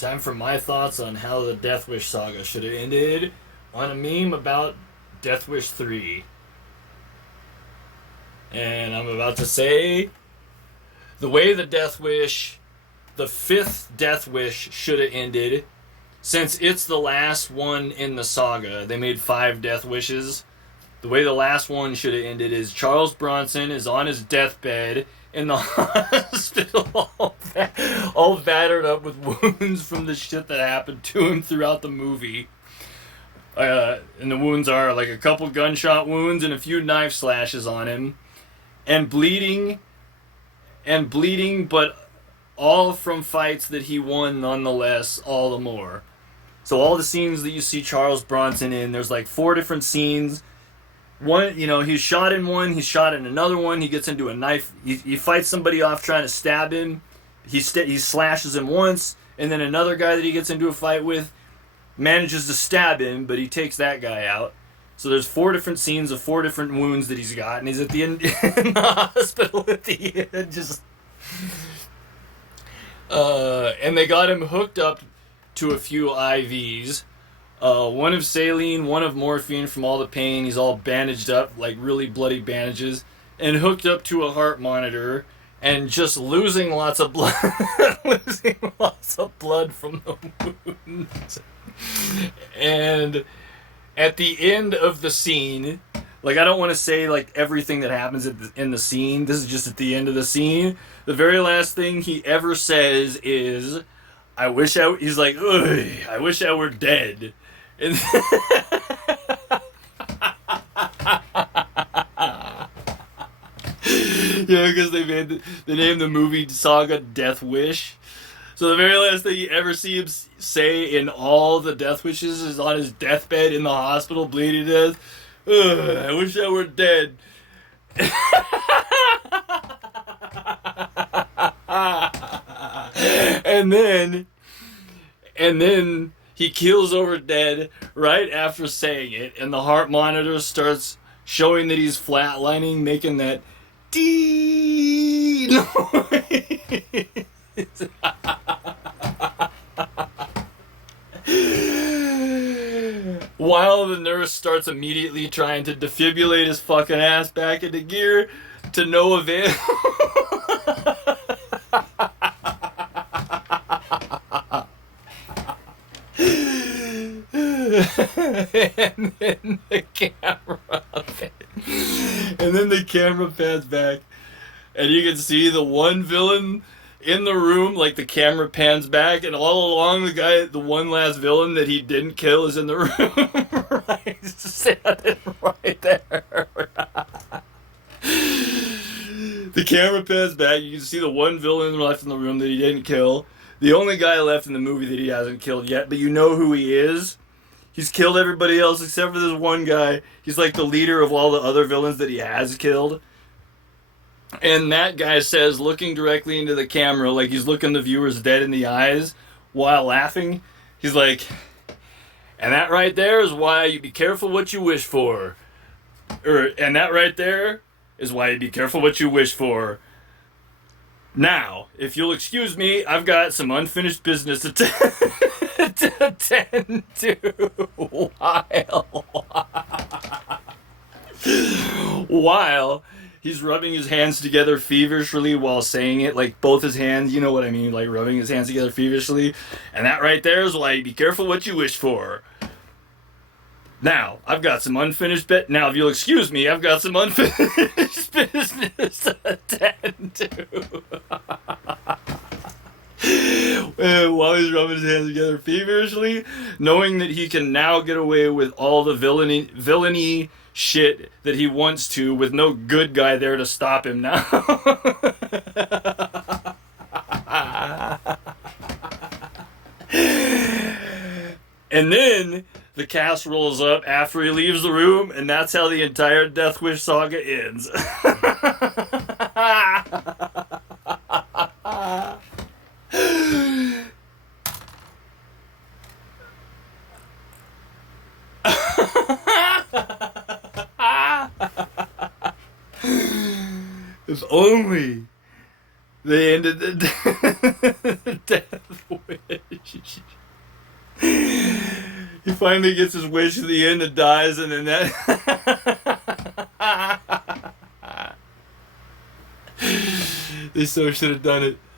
Time for my thoughts on how the Death Wish saga should have ended on a meme about Death Wish 3. And I'm about to say the way the fifth Death Wish should have ended, since it's the last one in the saga. They made 5 Death Wishes. The way the last one should have ended is Charles Bronson is on his deathbed in the hospital, all battered up with wounds from the shit that happened to him throughout the movie. And the wounds are like a couple gunshot wounds and a few knife slashes on him. And bleeding, but all from fights that he won nonetheless, all the more. So all the scenes that you see Charles Bronson in, there's like 4 different scenes. One, he's shot in one, he's shot in another one, he gets into a knife, he fights somebody off trying to stab him, he slashes him once, and then another guy that he gets into a fight with manages to stab him, but he takes that guy out. So there's 4 different scenes of 4 different wounds that he's got, and he's at the end in the hospital at the end, just... and they got him hooked up to a few IVs. One of saline, one of morphine from all the pain. He's all bandaged up, like really bloody bandages, and hooked up to a heart monitor, and just losing lots of blood, losing lots of blood from the wounds. And at the end of the scene, like, I don't want to say like everything that happens in the scene. This is just at the end of the scene. The very last thing he ever says is, he's like, "Ugh, I wish I were dead." And yeah, because they named the movie Saga Death Wish. So the very last thing you ever see him say in all the Death Wishes is on his deathbed in the hospital, bleeding to death. "Ugh, I wish I were dead." and then he keels over dead right after saying it, and the heart monitor starts showing that he's flatlining, making that dee noise. While the nurse starts immediately trying to defibrillate his fucking ass back into gear, to no avail. And then the camera pans back, and you can see the one villain in the room. Like, the camera pans back, and all along the one last villain that he didn't kill is in the room. Right, he's standing right there. The camera pans back, you can see the one villain left in the room that he didn't kill. The only guy left in the movie that he hasn't killed yet, but you know who he is. He's killed everybody else except for this one guy. He's like the leader of all the other villains that he has killed. And that guy says, looking directly into the camera, like he's looking the viewers dead in the eyes while laughing, he's like, "And that right there is why you be careful what you wish for." And that right there is why you be careful what you wish for. Now, if you'll excuse me, I've got some unfinished business to attend to while he's rubbing his hands together feverishly while saying it, like both his hands, you know what I mean, like rubbing his hands together feverishly. "And that right there is why you be careful what you wish for. Now, I've got some unfinished Now, if you'll excuse me, I've got some unfinished business to attend to." While he's rubbing his hands together feverishly, knowing that he can now get away with all the villainy shit that he wants to, with no good guy there to stop him now. And then the cast rolls up after he leaves the room, and that's how the entire Death Wish saga ends. If only they ended the Death Wish. He finally gets his wish at the end and dies, and then that. They so should have done it.